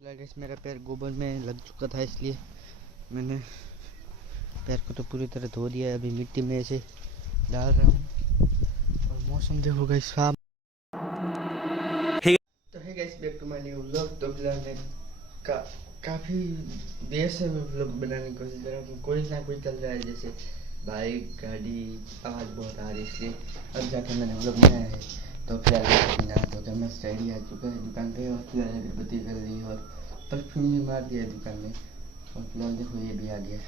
Guys मेरा पैर गोबर में लग चुका था, इसलिए मैंने पैर को तो पूरी तरह धो दिया है। अभी मिट्टी में ऐसे डाल रहा हूँ और मौसम देखो गाइस साफ। तो है guys, back to my new vlog. तो फिलहाल मैं काफ़ी देर से मैं व्लॉग बनाने की कोशिश कर रहा हूँ। कोई ना कोई चल रहा है, जैसे बाइक गाड़ी आवाज़ बहुत आ रही है, इसलिए अब जाकर मैंने व्लॉग बनाया है। तो फिलहाल नहा धोकर मैं रेडी आ चुका है दुकान पे, और फिलहाल अगरबत्ती कर ली और परफ्यूम भी मार दिया दुकान में। और फिलहाल देखो ये भी आ गया,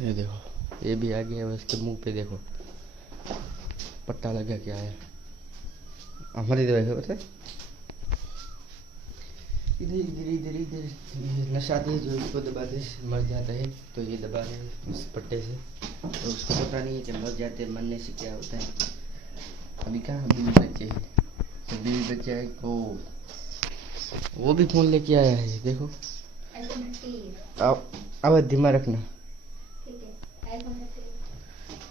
ये देखो ये भी आ गया। उसके मुंह पे देखो पट्टा लगा क्या है, हमारी दवाई है पता। इधर इधर इधर इधर नशाते जो इसको दबाते मर जाता है, तो ये दबा रहे हैं उस पट्टे से। तो उसको पता नहीं है कि मर जाते मरने से क्या होता है। अभी कहाँ बीवी बच्चे हैं, तो बीवी बच्चे है को वो भी फ़ोन लेके आया है देखो। अब दिमाग रखना,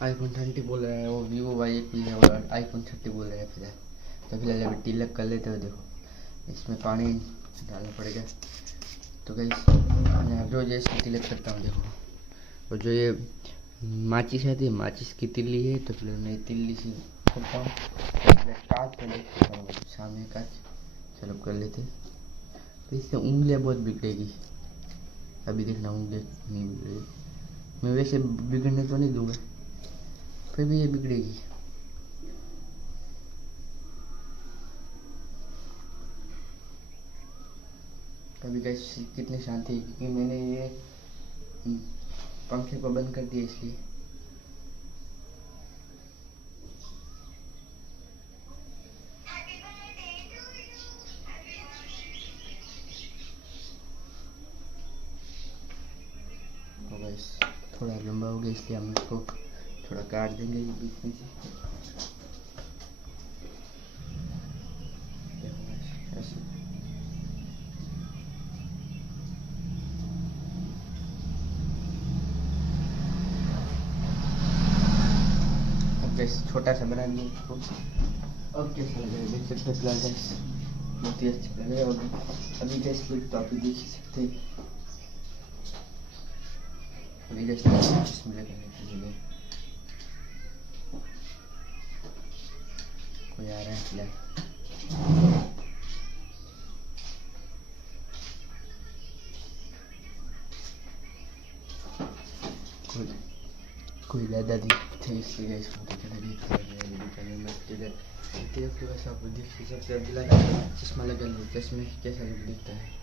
आईफोन 30 बोल रहा है वो, वीवो Y80 है और आईफोन 30 बोल रहा है फिलहाल। तो फिलहाल अभी तिलक कर लेते हो। देखो इसमें पानी डालना पड़ेगा। तो गाइस मैं रोज ऐसे तिलक करता हूँ देखो। और जो ये माचिस है, माचिस की तिल्ली है, तो फिर मैं तिल्ली से करता हूँ। कांच पहले करता हूँ, सामने कांच। चलो कर लेते। तो इससे उंगलियाँ बहुत बिगड़ेगी, अभी देखना उंगलियाँ नहीं बिगड़ेगी। मैं वैसे बिगड़ने तो नहीं दूंगा, फिर भी ये बिगड़ेगी। अभी गाइस कितनी शांति है, क्योंकि मैंने ये पंखे को बंद कर दिया इसलिए। तो गाइस थोड़ा लंबा हो गया, इसलिए हम इसको थोड़ा काट देंगे बीच में से। ऐसे अब गैस छोटा सा बना दिया इसको। अब कैसा लग रहा है देख सकते फिलहाल गैस बहुत ही अच्छा लग रहा है। और अभी गैस स्पीड तो आप देख ही सकते हैं। अभी गैस इसमें लगाने कोई आ रहा है फिलहाल। कोई दादाजी थे, इसलिए गैस फोटो के लिए तिलक तो वैसा आपको देख ही सकते हैं। लगा चश्मा लगा लो, चश्मे कैसा लुक दिखता है।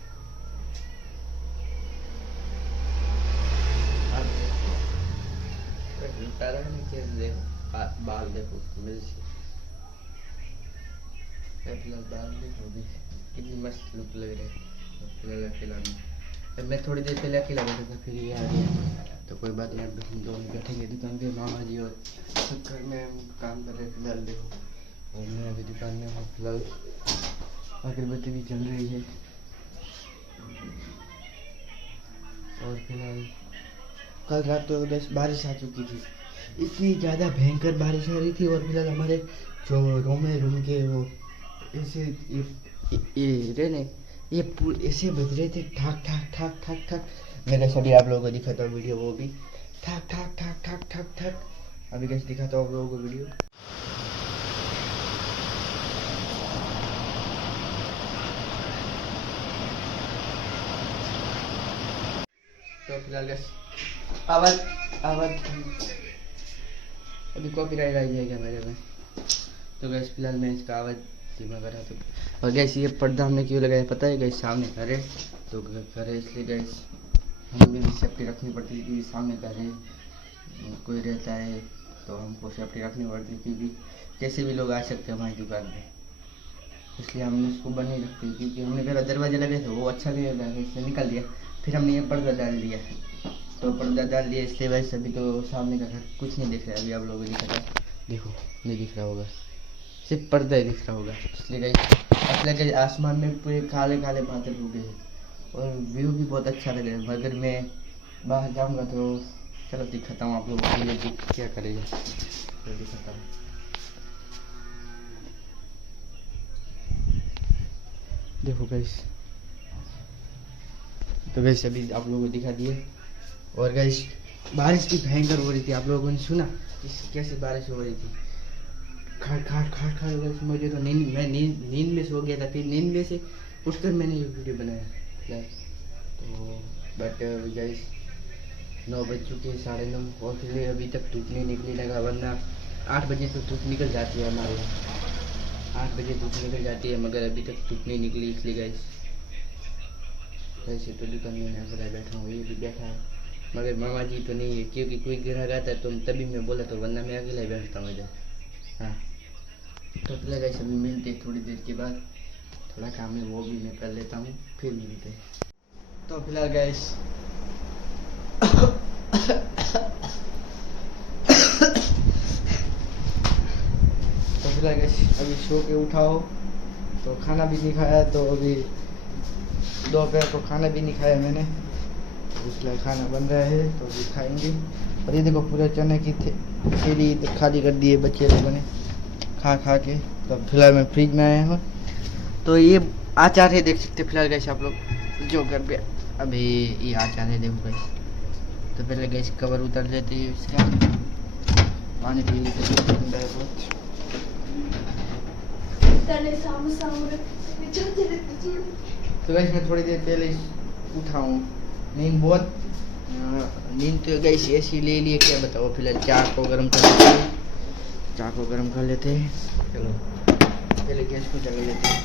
बाल देखो मिल से, फिलहाल बाल देखो भी कितनी मस्त लुक लग रहा है। फिलहाल मैं थोड़ी देर पहले अकेला बैठा था, फिर ये आ गया। तो कोई बात नहीं, अब हम दोनों बैठेंगे दुकान पे, मामा जी और सब घर में काम कर रहे हैं फिलहाल देखो। और मैं अभी दुकान में हूँ फिलहाल, अगरबत्ती भी चल रही है। और फिलहाल कल रात तो बस बारिश आ चुकी थी, इतनी ज़्यादा भयंकर बारिश आ रही थी। और फिलहाल हमारे जो रूम के वो ऐसे ये रहने ये ऐसे बज रहे थे, ठाक ठाक ठाक ठाक ठाक। मेरे सभी आप लोगों को दिखाता हूँ वीडियो, वो भी ठाक ठाक ठाक ठाक ठाक ठाक। अभी कैसे दिखाता हूँ आप लोगों को वीडियो। तो फिलहाल गैस आवाज़ आवाज़ अभी कॉपीराइट आ जाएगा मेरे में। तो गैस फिलहाल मैं इसका आवाज़ धीमा करा। तो और गैस ये पर्दा हमने क्यों लगाया पता है गैस, सामने घर है तो घर है, इसलिए गैस हमें भी सेफ्टी रखनी पड़ती है, क्योंकि सामने घर है कोई रहता है तो हमको सेफ्टी रखनी पड़ती है, क्योंकि कैसे भी लोग आ सकते हैं हमारी दुकान पे। इसलिए हमने उसको बंद नहीं रखते, क्योंकि हमने पहले दरवाजे लगे थे वो अच्छा नहीं लगा, इसलिए निकल दिया। फिर हमने ये पर्दा डाल दिया, तो पर्दा डाल दिया इसलिए वैसे अभी तो सामने का घर कुछ नहीं दिख रहा है। अभी आप लोगों को दिखा था देखो, नहीं दिख रहा होगा, सिर्फ पर्दा ही दिख रहा होगा। इसलिए गई आसमान में पूरे काले काले बादल हो गए हैं और व्यू भी बहुत अच्छा लग रहा है। अगर मैं बाहर जाऊंगा तो चलो दिखाता हूँ आप लोगों को, ये क्या करेगा तो दिखाता हूँ। देखो गाइस तो गैस अभी आप लोगों को दिखा दिए। और गैस बारिश भी भयंकर हो रही थी, आप लोगों ने सुना कैसे बारिश हो रही थी, खाट खाट खाट खाट। गैस मुझे तो नींद में सो गया था, फिर नींद में से उठकर मैंने ये वीडियो बनाया। तो बट गैस 9 बज चुके, 9:30, और फिर अभी तक धूप नहीं निकली लगा, वरना 8 बजे तो धूप निकल जाती है हमारे यहाँ, 8 बजे धूप निकल जाती है, मगर अभी तक धूप नहीं निकली। इसलिए गैस वैसे तो दुकान में मैं अकेला बैठा हूँ, ये भी बैठा है, मगर मामा जी तो नहीं है, क्योंकि कोई ग्राहक आता है तो तभी मैं बोला, तो वरना मैं अकेला ही बैठता हूँ इधर। हाँ, तो फिलहाल गैस अभी मिलते थोड़ी देर के बाद, थोड़ा काम है वो भी मैं कर लेता हूँ, फिर मिलते हैं। तो फिलहाल गैस अभी सो के उठाओ, तो खाना भी नहीं खाया, तो अभी दोपहर को खाना भी नहीं खाया मैंने, तो इसलिए खाना बन रहा है तो अभी खाएंगे। और ये देखो पूरे चने की थैली खाली कर दी है बच्चे लोगों ने खा खा के। तो फिलहाल मैं फ्रिज में आया हूँ, तो ये अचार है, देख सकते फिलहाल गैस आप लोग जो घर पे अभी ये अचार है, देखो गैस। तो पहले गैस कवर उतार लेते हैं इसका, पानी पी लेते हैं, ठंडा है बहुत। तो गैस मैं थोड़ी देर पहले उठा हूँ, नींद तो गैस ऐसी ले लिए, क्या बताओ। फिलहाल चाय को गर्म कर लेते हैं, चलो पहले गैस को जला लेते हैं।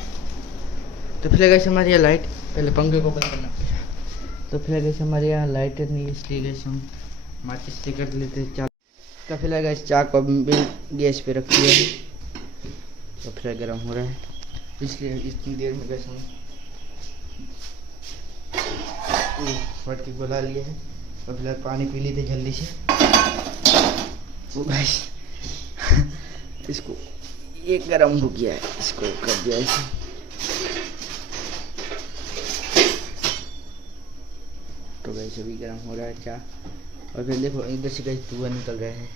तो फिलहाल गैस हमारे यहाँ लाइट, पहले पंखे को बंद करना पड़ेगा, तो फिलहाल गैस हमारे यहाँ लाइट नहीं है, इसलिए गैस हम माचिस से कर लेते हैं चाय। तो फिलहाल गैस चाय को भी गैस पे रखी है, तो फिलहाल गर्म हो रहा है, इसलिए इतनी देर में गैस हम फट के बुला लिए है। और फिलहाल पानी पी ली थे जल्दी से, वो गैस इसको ये गर्म हो गया है, इसको कर दिया इसे। तो गैस अभी गर्म हो रहा है चाय। और फिर देखो इधर से गैस धुआं निकल रहा है,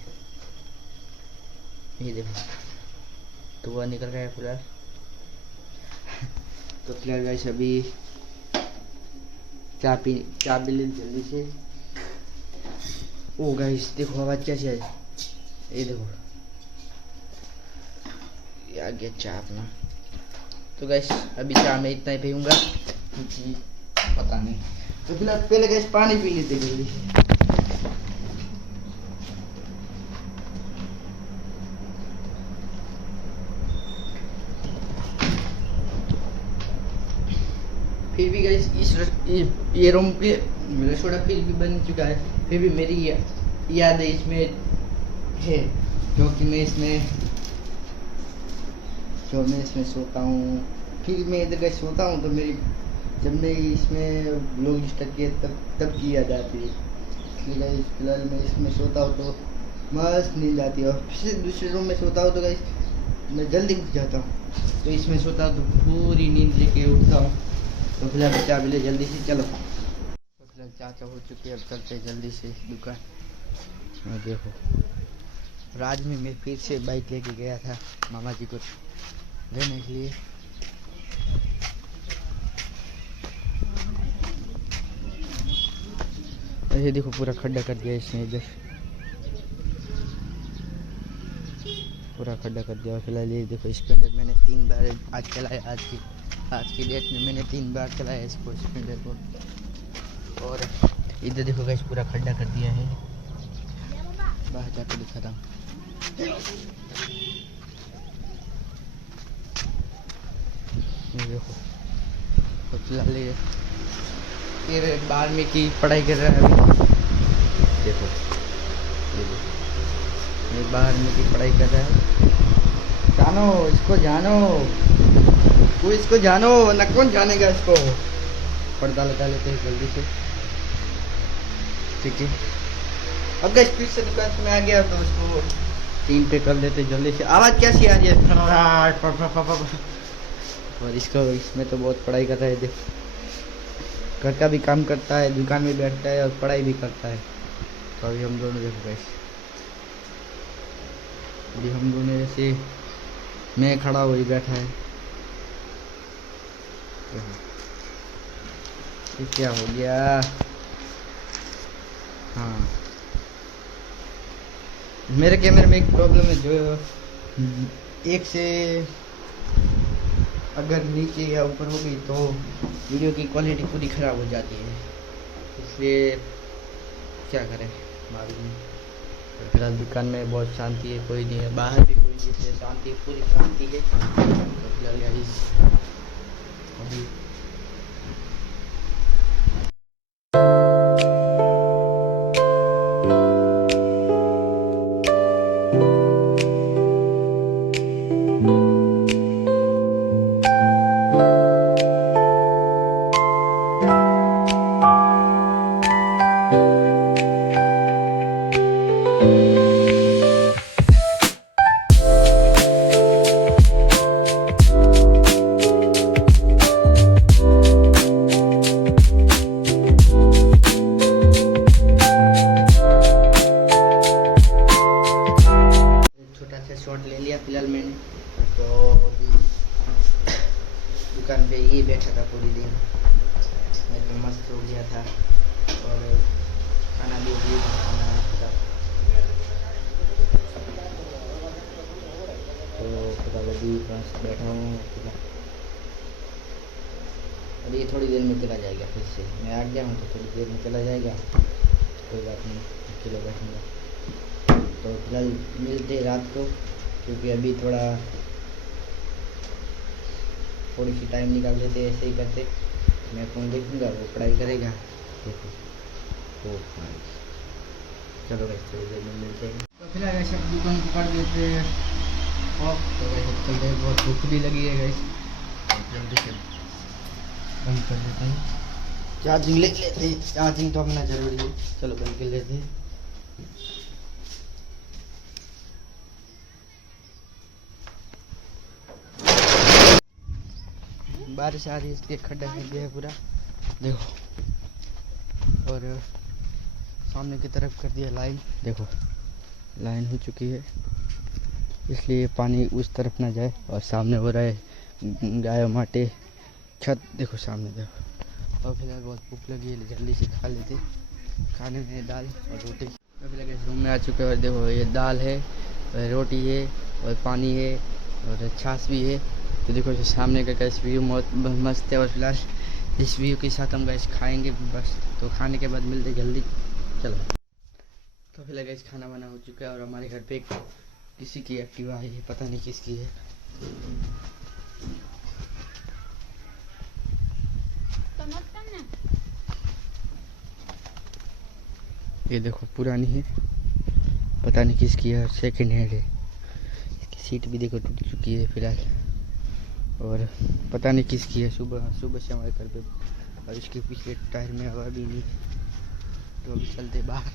ये देखो धुआं निकल रहा है फिलहाल। तो फिलहाल गैस अभी चाय पी ली जल्दी से। ओ गैस देखो आवाज कैसे है, ये देखो ये आ गया चाय अपना। तो गैस अभी चाय में इतना ही पीऊँगा, क्योंकि पता नहीं। तो फिलहाल पहले गैस पानी पी लेते जल्दी से। फिर भी गैस ये रूम पे रसोड़ा फिर भी बन चुका है, फिर भी मेरी याद है इसमें है, क्योंकि मैं इसमें सोता हूँ, फिर मैं इधर गैस सोता हूँ, तो मेरी जब मैं इसमें ब्लॉग स्टार्ट किया तब की याद आती है। इसलिए गैस फिलहाल मैं इसमें सोता हूँ तो मस्त नींद आती है, और फिर दूसरे रूम में सोता हूँ तो गैस मैं जल्दी उठ जाता हूँ, तो इसमें सोता हूँ तो पूरी नींद लेके उठता हूँ। तो फिलहाल चाय मिले जल्दी से, चलो। तो फिलहाल चाचा हो चुकी है, अब चलते जल्दी से दुकान। देखो राज में मैं फिर से बाइक लेके गया था मामा जी को लेने के लिए। ये देखो पूरा खड्डा कर दिया इसने, इधर पूरा खड्डा कर दिया। फिलहाल ये देखो स्प्लेंडर मैंने 3 बार आज चलाया, आज की डेट में मैंने 3 बार चलाया इसको, स्प्लेंडर को। और इधर देखो गाइस पूरा खड्डा कर दिया है, बाहर जाकर दिखाता हूँ। ये देखो, तो फिलहाल ये 12वीं की पढ़ाई कर रहा है अभी, देखो ये 12वीं की पढ़ाई कर रहा है। जानो इसको जानो न, कौन जानेगा इसको। पर्दा लगा लेते हैं जल्दी से, ठीक है। अब गैस फिर से दुकान में आ गया, तो इसको 3 पे कर लेते जल्दी से। आवाज़ कैसी आ रही है, और इसमें तो बहुत पढ़ाई कर रहा है, देखो घर का भी काम करता है, दुकान में बैठता है और पढ़ाई भी करता है। तो अभी हम दोनों देखो गैस, अभी हम दोनों जैसे मैं खड़ा हुई बैठा है, ये क्या हो गया? हाँ, मेरे कैमरे में एक प्रॉब्लम है, जो एक से अगर नीचे या ऊपर हो गई तो वीडियो की क्वालिटी पूरी ख़राब हो जाती है, इसलिए क्या करें मालूम नहीं। फिलहाल दुकान में बहुत शांति है, कोई नहीं है, बाहर भी कोई नहीं है, इसलिए शांति, पूरी शांति है। तो फिलहाल गाइस अभी शॉट ले लिया फिलहाल मैंने। तो अभी दुकान पे ये बैठा था पूरी दिन, मैं तो मस्त हो गया था और खाना भी हो गया, खाना था तो फिलहाल अभी मस्त बैठा हूँ। अभी थोड़ी देर में चला जाएगा, फिर से मैं आ गया हूँ तो थोड़ी देर में चला जाएगा, कोई बात नहीं, अकेले बैठूँगा। तो फिलहाल मिलते रात को, क्योंकि अभी थोड़ी सी टाइम निकाल लेते, ऐसे ही करते। मैं फ़ोन देखूँगा, वो पढ़ाई करेगा। देखो तो चलो भाई थोड़ी देर में मिलते हैं। तो फिलहाल ऐसे दुकान पकड़ देते हैं और तो वैसे चलते हैं, बहुत भूख भी लगी है गैस, जल्दी से बंद कर देते हैं। चार्जिंग ले लेते हैं, चार्जिंग तो अपना ज़रूरी है। चलो बंद कर लेते हैं। बारिश आ रही है इसलिए खड्डा हो गया है पूरा, देखो। और सामने की तरफ कर दिया लाइन, देखो लाइन हो चुकी है, इसलिए पानी उस तरफ ना जाए। और सामने हो रहा है गाय माटे, छत देखो सामने, देखो। और फिलहाल बहुत भूख लगी है, जल्दी से खा लेते। खाने में दाल और रोटी। अभी लगे रूम में आ चुके हैं और देखो ये दाल है, रोटी है और पानी है और छाछ भी है। तो देखो जो सामने का गैस व्यू बहुत मस्त है। और फिलहाल इस व्यू के साथ हम गैस खाएंगे बस, तो खाने के बाद मिलते जल्दी, चलो। तो फिलहाल गैस खाना बना हो चुका है और हमारे घर पे किसी की एक्टिवा आई है, पता नहीं किसकी है। ये देखो पुरानी है, पता नहीं किसकी है, सेकेंड हैंड है। इसकी सीट भी देखो टूट चुकी है फिलहाल, और पता नहीं किसकी है। सुबह से हमारे घर पे, और इसके पीछे टायर में हवा भी नहीं, तो अभी चलते बाहर।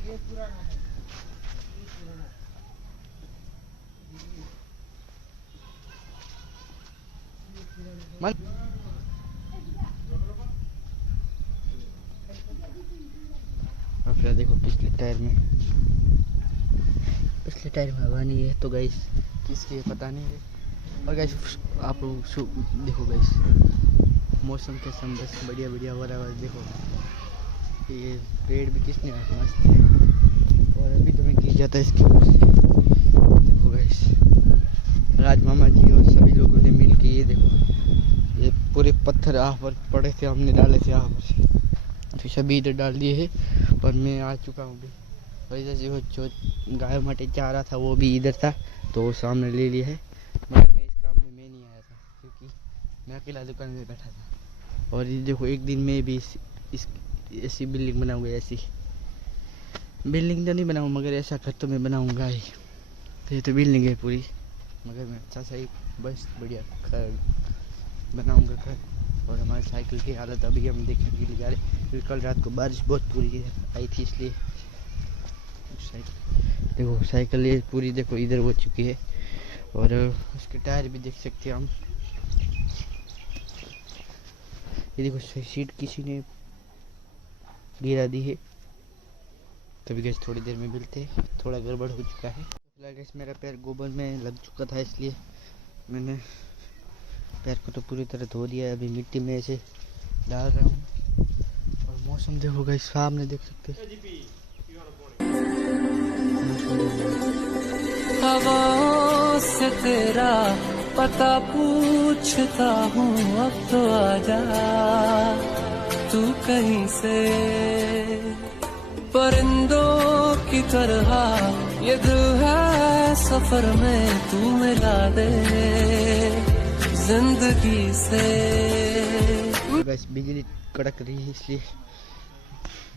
और फिर देखो पिछले टायर में हवा नहीं है, तो गाइस किसकी है पता नहीं है। और गाइस आप लोग देखो गाइस, मौसम के सम बस बढ़िया हो रहा है। देखो ये पेड़ भी किसने मस्त है, और अभी तो मैं गिर जाता है इसके ऊपर से। देखो गाइस राज मामा जी और सभी लोगों ने मिल के, ये देखो ये पूरे पत्थर यहाँ पर पड़े थे, हमने डाले थे यहाँ पर, तो सभी इधर डाल दिए है। और मैं आ चुका हूँ अभी, और इधर जो गाय माटे चाह रहा था वो भी इधर था, तो वो सामने ले लिया है। मगर मैं इस काम में नहीं आया था, क्योंकि मैं अकेला दुकान में बैठा था। और ये देखो एक दिन में भी इस ऐसी बिल्डिंग बनाऊंगा, ऐसी बिल्डिंग तो नहीं बनाऊँ मगर ऐसा घर तो मैं बनाऊंगा ही। तो ये तो बिल्डिंग है पूरी, मगर मैं अच्छा सही बस बढ़िया घर बनाऊंगा घर। और हमारी साइकिल की हालत अभी हम देखने के लिए जा रहे हैं, क्योंकि कल रात को बारिश बहुत पूरी आई थी, इसलिए देखो साइकिल ये पूरी देखो इधर हो चुकी है। और उसके टायर भी देख सकते हैं हम, ये देखो सीट किसी ने गिरा दी है। तभी गैस थोड़ी देर में मिलते हैं, थोड़ा गड़बड़ हो चुका है। फिलहाल गैस मेरा पैर गोबर में लग चुका था, इसलिए मैंने पैर को तो पूरी तरह धो दिया है। अभी मिट्टी में ऐसे डाल रहा हूँ, और मौसम देखो गाइस, सामने देख सकते हैं। हवाओं से तेरा पता पूछता हूँ, अब तो आजा तू कहीं से। परिंदों की तरह ये दिल है सफर में, तू मिला दे जिंदगी से। गैस बिजली कड़क रही है, इसलिए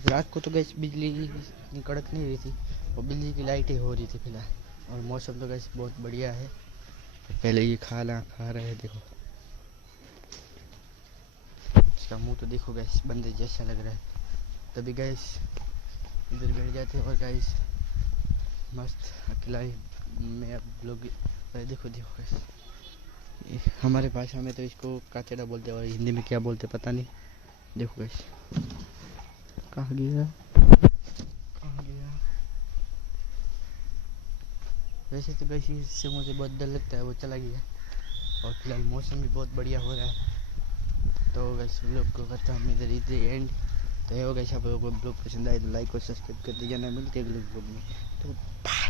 रात को तो गैस बिजली इतनी कड़क नहीं रही थी, और बिजली की लाइटें हो रही थी फिलहाल। और मौसम तो गैस बहुत बढ़िया है। पहले ये खाना खा रहे हैं, देखो इसका मुंह तो देखो गैस बंदे जैसा लग रहा है। तभी गैस इधर बैठ जाते हैं और गैस मस्त अकेला ही मैं अब लोग देखो देखो गैस, हमारे भाषा में तो इसको काचड़ा बोलते हैं और हिंदी में क्या बोलते पता नहीं। देखो गैस कहाँ गया, कहाँ गया। वैसे तो गैस इससे मुझे बहुत डर लगता है, वो चला गया। और फिलहाल मौसम भी बहुत बढ़िया हो रहा है। तो गैस लोग को करता हूँ इधर इधर एंड। तो ये हो गैस, आप लोगों को ब्लॉग पसंद आए तो लाइक और सब्सक्राइब कर दीजिए। ना मिलते अगले ब्लॉग में, तो बाय।